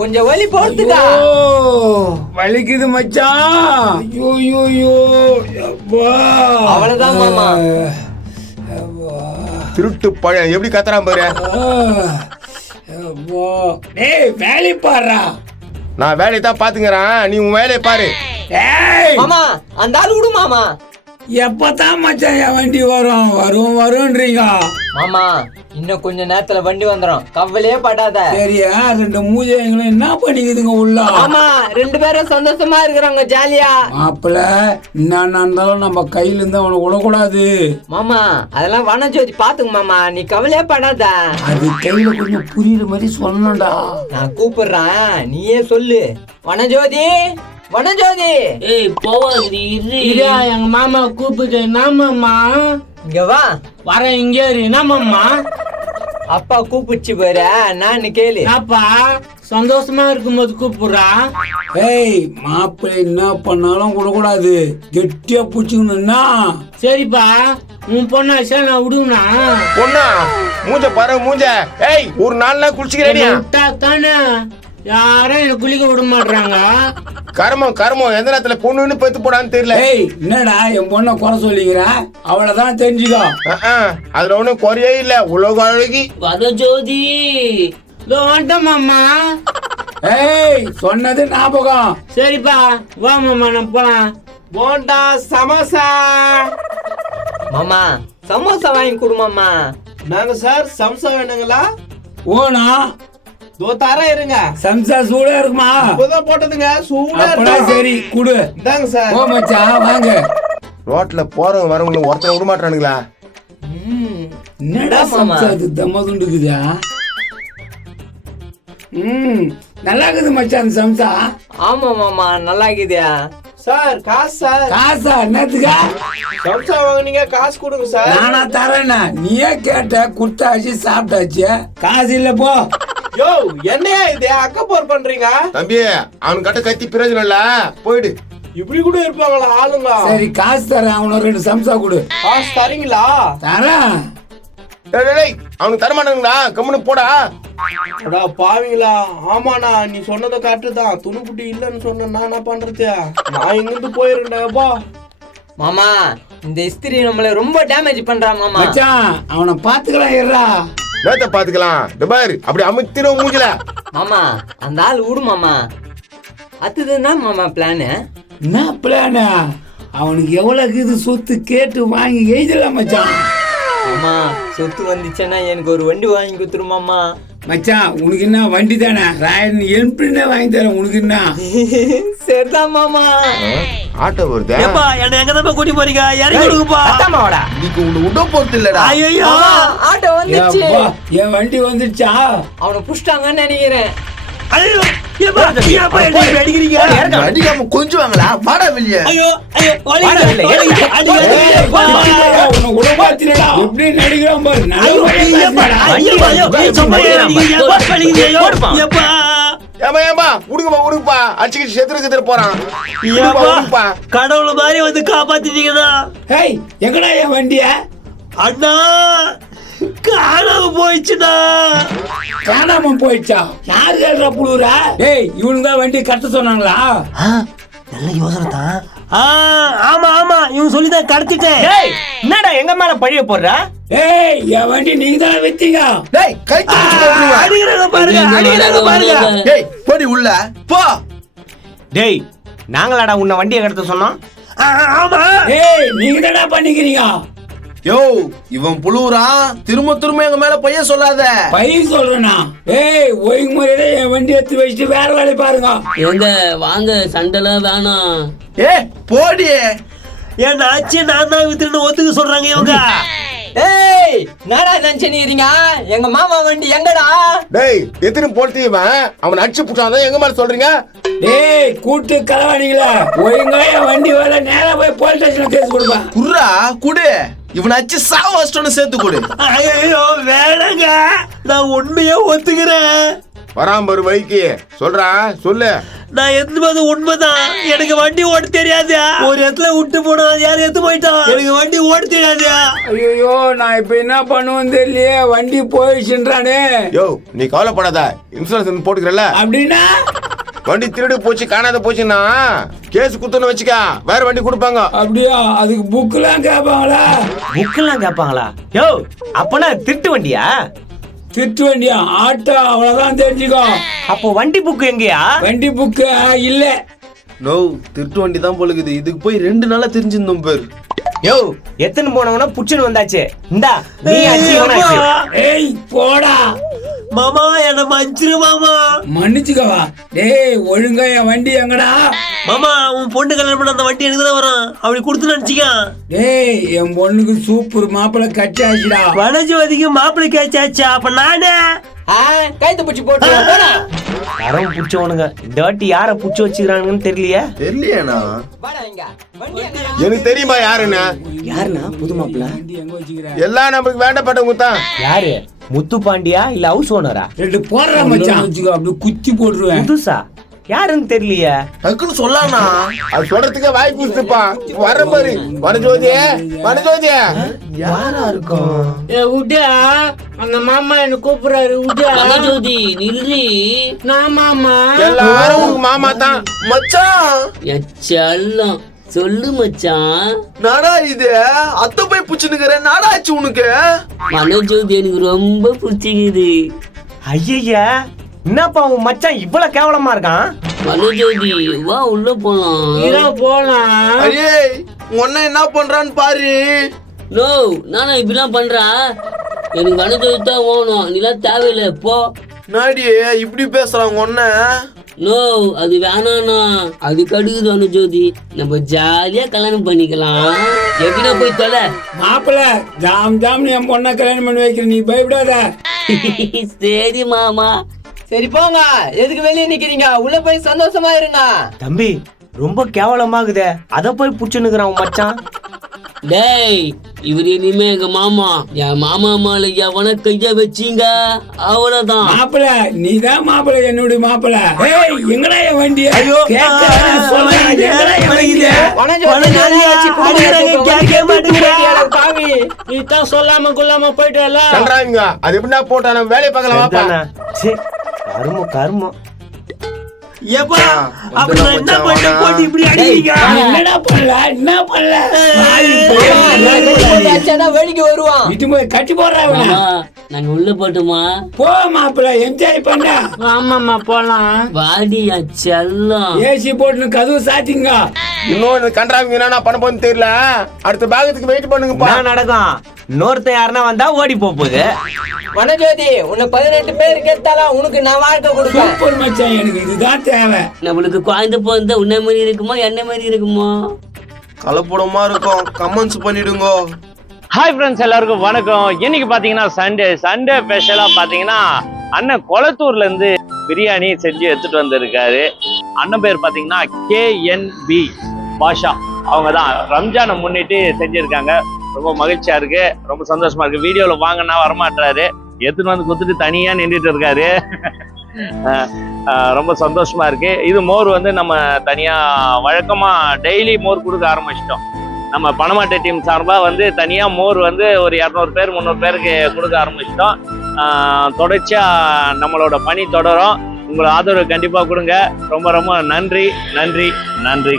கொஞ்சம் வலி போடுதுடா. வலிக்குது மச்சான். அவ்வளவுதான் மாமா. திருட்டு பழம் எப்படி கத்துறான் பாரு. வேலை பாடுறா. நான் வேலையை தான் பாத்துக்கிறேன், நீ உன் வேலையை பாரு. மாமா அந்த ஆள் விடு மாமா. எப்பதான் மச்சான் என் வண்டி வரும் வரும் வரும்ன்றீங்க. மாமா இன்னும் கொஞ்ச நேரத்துல வண்டி வந்துடும், கவலையே படாத. சரியா? ரெண்டு மூஜைங்களும் என்ன பண்ணிக்குதுங்க உள்ள? ஆமா, ரெண்டு பேரும் சந்தோஷமா இருக்கிறாங்க, ஜாலியா. மாப்பிள்ள என்ன இருந்தாலும் நம்ம கையில இருந்து அவனை விடக்கூடாது. மாமா அதெல்லாம் வனஜோதி பாத்துங்க மாமா, நீ கவலையே படாத. அது கையில கொஞ்சம் புரியுற மாதிரி சொல்லணும்டா. நான் கூப்பிடுறேன், நீயே சொல்லு. வனஜோதி, வனஜோதி. ஏய் போவாது இரு. எங்க மாமா கூப்பிட்டு என்னமாம்மா? இங்க வா. வர இங்க இரு. என்னமாம்மா? அப்பா கூப்பிடுச்சு பாரு, நான் கேளு. அப்பா சந்தோஷமா இருக்கும்போது கூப்பிடுறா. ஏய் மாப்பிள்ளை என்ன பண்ணாலும் விடக்கூடாது, கெட்டியா பிடிச்சுக்கணும்னா. சரிப்பா, உன் பொண்ணா சார் நான் விடுங்கண்ணா. பொண்ணா மூஞ்ச பாரு மூஞ்ச. ஏய் ஒரு நாள்னா குளிச்சுக்கிறேனியா? விட்டா தானே யாரும் என்ன குளிக்க விட மாட்டாங்க. கர்மம் கர்மம், எந்த நேரத்துல பொண்ணுன்னு பெத்து போடான்னு தெரியல. ஏய் என்னடா என் பொண்ணை குறை சொல்லிக்கிற? அவளதான் தெரிஞ்சுக்கோ. அதுல ஒண்ணும் குறையே இல்ல, உலக அழகி. வத ஜோதி வந்துட்டோம் மாமா. ஏய் சொன்னது ஞாபகம். சரிப்பா வா மாமா, நான் போலாம். போண்டா சமோசா. மாமா சமோசா வாங்கி கொடு மாமா. நாங்க சார் சம்சா வேணுங்களா? ஓனா தோ தர இருங்க. சம்சா சூடா இருக்குமா? இப்பதான் போட்டதுங்க, சூடா அப்படா இருக்கு. சரி குடு. இந்தாங்க சார். ஓ மச்சான் வாங்க. ரோட்ல போறவங்க வரவங்க ஒருத்தர் விட மாட்டானுங்களா? என்னடா சம்சா இது தம்மதுண்டுக்குதா? நல்லா இருக்குது மச்சான் அந்த சம்சா. ஆமா மாமா நல்லா இருக்குதா சார் காசு சார். காசா என்னத்துக்கா? சம்சா வாங்குனீங்க, காசு கொடுங்க சார். நானா தரேன்னா? நீயே கேட்ட, குடுத்தாச்சு சாப்பிட்டாச்சு. காசு இல்ல போ. யோ என்னையா இது அக்கப்போர் பண்றீங்க? தம்பி அவனுக்கு கட்ட கத்தி பிரயோஜனம் இல்ல, போயிடு. இப்படி கூட இருப்பாங்களா ஆளுங்க? சரி காசு தரேன், அவனுக்கு 2 சம்சா கொடு. காசு தரீங்களா? தரேன். அவனுக்கு தரமாட்டானுங்களா? கம்முன்னு போடா. அடா பாவீங்களா. ஆமாண்ணா நீ சொன்னதை கரெக்டு தான். துணுக்குட்டி இல்லன்னு சொன்ன நான் என்ன பண்றது? நான் இங்கிருந்து போயிருந்தேன்ப்பா. மாமா இந்த இஸ்திரி நம்மள ரொம்ப டேமேஜ் பண்றா மாமா. மச்சான் அவனை பாத்துக்கலாம் இருடா. நேத்த பாத்துக்கலாம். பாரு அப்படி அமுத்திரும் மூஞ்சில. மாமா அந்த ஆள் விடு மாமா. அதுதான் மாமா பிளானு. என்ன பிளானா? அவனுக்கு எவ்வளவு இது சொத்து கேட்டு வாங்கி எழுதலாம் மச்சான். மாமா சொத்து வந்துச்சுன்னா எனக்கு ஒரு வண்டி வாங்கி கொடுத்துரு மாமா. மச்சான் உனக்கு என்ன வண்டி தானே? ராயன் எம்பின்னே வாங்கி தரேன். உனக்கு என்ன? சரிதான் மாமா. ஆட்டோ வருதே. ஏப்பா என்ன எங்க தான் கூட்டி போறீங்க? இறங்கி கொடுங்கப்பா. அத்தாமாடா இதுக்கு உன்னை விட போறது இல்லடா. ஐயோ ஆட்டோ வந்துச்சு. ஏப்பா, என் வண்டி வந்துடுச்சா? அவனை புஷ்டாங்கன்னு நினைக்கிறேன். ஐயோ ஏப்பா ஏப்பா என்ன அடிக்கிறீங்க? அடிக்காம கொஞ்சம் வாங்களா? வாடா வெளிய. ஐயோ ஐயோ வலிக்குது. அடிப்பா. உன்னை உடம்பாத்திரடா. எப்படி நடிக்கிறான் பாரு. ஏமா உடுங்கப்பா அடிச்சுக்கிட்டு செத்துருக்கு போறான். கடவுள் மாதிரி வந்து காப்பாத்திட்டீங்கடா. ஏய் எங்கடா என் வண்டிய? அண்ணா காணாம போயிடுச்சுடா. காணாம போயிடுச்சா? யாரு கேள்றா புழுறா? ஏய் இவனுங்க தான் வண்டி கட்ட சொன்னாங்களா? நல்ல யோசனை தான். ஆமா ஆமா இவன் சொல்லிதான் கடத்திட்டேன். என்னடா எங்க மேல பழிய போடுற? ஏய் என் வண்டி நீங்க தானே வித்தீங்க. டேய் கை அடிக்கிறாங்க பாருங்க, அடிக்கிறாங்க பாருங்க. டேய் போடி உள்ள போ. டேய் நாங்களாடா உன்னை வண்டியை கடத்த சொன்னோம். ஆமா ஏய் நீங்க தானே பண்ணிக்கிறீங்க. யோ இவன் புழுவுறா, திரும்ப திரும்ப எங்க மேல பைய சொல்லாத. பை சொல்றேனா? ஏய் ஒழுங்கு முறையில என் வண்டி எடுத்து வச்சுட்டு வேற வேலையை பாருங்க. எங்க வாங்க சண்டெல்லாம் வேணாம். ஏய் போடி. என் ஆச்சு நான் தான் வித்துட்டு ஒத்துக்க சொல்றாங்க இவங்க. ஏய் நாடா நினைச்சுக்கிறீங்க? எங்க மாமா வண்டி எங்கடா? டேய் எத்தனை போட்டு இவன் அவன் அடிச்சு புட்டாதான் எங்க மேல சொல்றீங்க? டேய் கூட்டு கலவாணிங்களா, ஒழுங்கா என் வண்டி வேலை நேரா போய் போலீஸ் ஸ்டேஷன்ல கேஸ் கொடுப்பேன். குர்ரா குடு, இவனை அடிச்சு சாவ வச்சிட்டோன்னு சேர்த்து கொடு. ஐயோ வேணாங்க, நான் உண்மையா ஒத்துக்கிறேன். வராம ஒரு வழிக்கு சொல்றான் சொல்லு. நான் எடுத்து உண்மைதான். எனக்கு வண்டி ஓட்ட தெரியாது. ஒரு இடத்துல விட்டு போனா யாரும் எடுத்து போயிட்டான். எனக்கு வண்டி ஓட்ட தெரியாது. ஐயோ நான் இப்ப என்ன பண்ணுவேன்னு தெரியலையே, வண்டி போயிடுச்சுன்றானே. யோ நீ கவலைப்படாத, இன்சூரன்ஸ் போட்டுக்கிறல்ல. அப்படின்னா வண்டி திருடு போச்சு காணாத போச்சுன்னா கேஸ் குத்துன்னு வச்சுக்க, வேற வண்டி கொடுப்பாங்க. அப்படியா? அதுக்கு புக்கெல்லாம் கேட்பாங்களா? புக்கெல்லாம் கேட்பாங்களா? யோ அப்பனா திருட்டு வண்டியா? திட்டு வண்டியா? ஆட்டோ அவ்வளவுதான் தெரிஞ்சுக்கோ. அப்போ வண்டி புக்கு எங்கயா? வண்டி புக்கு இல்ல. நோ திருட்டு வண்டி தான் பொழுகுது. இதுக்கு போய் 2 நாளா தெரிஞ்சிருந்தோம் பேர். யோ எத்தனை போனவனா புடிச்சுன்னு வந்தாச்சு. இந்தா நீ அச்சி இவனாச்சு. ஏய் போடா மாமா என்ன மன்னிச்சிரு மாமா. மன்னிச்சுக்கவா. டேய் ஒழுங்கா என் வண்டி எங்கடா? மாமா உன் பொண்ணு கல்யாணம் பண்ண அந்த வண்டி எனக்கு தான் வரும். அப்படி கொடுத்து நினைச்சிக்க. டேய் என் பொண்ணுக்கு சூப்பர் மாப்பிள்ளை கச்சாச்சுடா. வனஜோதிக்கு மாப்பிள்ளை கேச்சாச்சா? அப்ப நானே கைத்து பிடிச்சி போட்டு போடா. யாரும் புடிச்சவனுங்க இந்த வாட்டி யார புடிச்சு வச்சுக்கிறாங்கன்னு தெரியலையே. தெரியலையாண்ணா? வாடா இங்க. வண்டி எங்க? எனக்கு தெரியுமா யாருன்னு? யாருன்னா புது மாப்பிள்ள? வண்டி எங்க வச்சுக்கிற? எல்லாம் நமக்கு வேண்டப்பட்டவங்க தான். யாரு? முத்து பாண்டியா இல்ல ஹவுஸ் ஓனரா? 2 போடுற மச்சான் வச்சுக்கோ, அப்படியே குத்தி போட்டுருவேன். புதுசா யாருன்னு தெரியலையே. டக்குன்னு சொல்லாண்ணா. அது சொல்றதுக்கே வாய் கூசுப்பான். வர பாரு வனஜோதியே, வனஜோதியே. யாரா இருக்கும்? விட்டா அந்த மாமா என்ன கூப்பிடுறாரு. விட்டா ஜோதி நில்றி. நான் மாமா எல்லாரும் உங்க மாமா தான். மச்சான் எச்சல்லம் சொல்லு மச்சான். நாடா இது அத்தை போய் புடிச்சுனுக்குற. நாடா ஆச்சு உனக்கு? மனோஜோதி எனக்கு ரொம்ப பிடிச்சிக்குது. ஐயா என்னப்பா உன் மச்சான் இவ்வளவு கேவலமா இருக்கான்? மனோஜோதி வா உள்ள போலாம். போலாம். அடே உன்ன என்ன பண்றான்னு பாரு. நோ நானா இப்படிலாம் பண்றேன். எனக்கு மனோஜோதி தான் ஓணும். நீலாம் தேவையில்லை போ. நாடி இப்படி பேசுறாங்க ஒன்ன. நோ அது வேணாண்ணா. அது கடுக்குது அனுஜோதி. நம்ம ஜாலியா கல்யாணம் பண்ணிக்கலாம். எப்படின்னா போய் தொலை. மாப்பிள்ளை ஜாம் ஜாம் என் பொண்ணை கல்யாணம் பண்ணி வைக்கிறேன், நீ பயப்படாத. சரி மாமா. சரி போங்க. எதுக்கு வெளியே நிக்கிறீங்க? உள்ள போய் சந்தோஷமா இருங்க. தம்பி ரொம்ப கேவலமாகுதே. அத போய் புடிச்சுன்னுக்குறான் உன் மச்சான். டேய் இவர் இனிமே எங்க மாமா. என் மாமா மேல எவன கைய வச்சீங்க அவ்வளவுதான். மாப்பிள்ளை நீதான் மாப்பிள்ளை, என்னுடைய மாப்பிள்ளை. ஏய் எங்கடா என் வண்டி? ஐயோ, பாவி நீ தான் சொல்லாம கொள்ளாம போயிட்டல. சொல்றாங்க அது எப்படின்னா போட்டா நம்ம வேலையை பார்க்கலாம். வாப்பா. சே, கருமம் கருமம். ஏப்பா அப்படி நான் என்ன பண்ண போட்டு இப்படி அடிக்கிறீங்க? என்னடா பண்ணல? என்ன பண்ணல? வேடிக்கை வருவான். இட்டு போய் கட்டி போடுறா. மாமா நாங்க உள்ள போட்டுமா? போ மாப்பிள்ளை, என்ஜாய் பண்ண. ஆமாமா போலாம். வாடி செல்லம். ஏசி போட்டு கதவு சாத்திங்க. இன்னொன்னு கன்றாங்க என்ன பண்ண போன்னு தெரியல. அடுத்த பாகத்துக்கு வெயிட் பண்ணுங்கப்பா. என்ன நடக்கும்? இன்னொருத்தன் யாருன்னா வந்தா ஓடி போகுது. வனஜோதி உன்னை 18 பேர் கேட்டாலும் உனக்கு நான் வாழ்க்கை கொடுப்பேன். சூப்பர் மச்சான், எனக்கு இதுதான் தேவை. நம்மளுக்கு குழந்தை பிறந்த உன்ன மாதிரி இருக்குமா என்ன மாதிரி இருக்குமா? கலப்படமா இருக்கும். கமெண்ட்ஸ் பண்ணிடுங்க. ஹாய் ஃப்ரெண்ட்ஸ், எல்லாருக்கும் வணக்கம். இன்னைக்கு பாத்தீங்கன்னா சண்டே ஸ்பெஷலா பாத்தீங்கன்னா அண்ணன் கொளத்தூர்ல இருந்து பிரியாணி செஞ்சு எடுத்துட்டு வந்திருக்காரு. அண்ணன் பேர் பாத்தீங்கன்னா KNB பாஷா. அவங்க தான் ரம்ஜானை முன்னிட்டு செஞ்சிருக்காங்க. ரொம்ப மகிழ்ச்சியா இருக்கு, ரொம்ப சந்தோஷமா இருக்கு. வீடியோல வாங்கன்னா வரமாட்டாரு, எடுத்துட்டு வந்து குத்துட்டு தனியா நின்றுட்டு இருக்காரு. ரொம்ப சந்தோஷமா இருக்கு. இது மோர் வந்து நம்ம தனியா வழக்கமா டெய்லி மோர் கொடுக்க ஆரம்பிச்சிட்டோம். நம்ம பணமாட்டை டீம் சார்பா வந்து தனியா மோர் வந்து ஒரு 200 பேர் 300 பேருக்கு கொடுக்க ஆரம்பிச்சிட்டோம். தொடர்ச்சியா நம்மளோட பணி தொடரும். உங்களை ஆதரவு கண்டிப்பா கொடுங்க. ரொம்ப ரொம்ப நன்றி நன்றி நன்றி.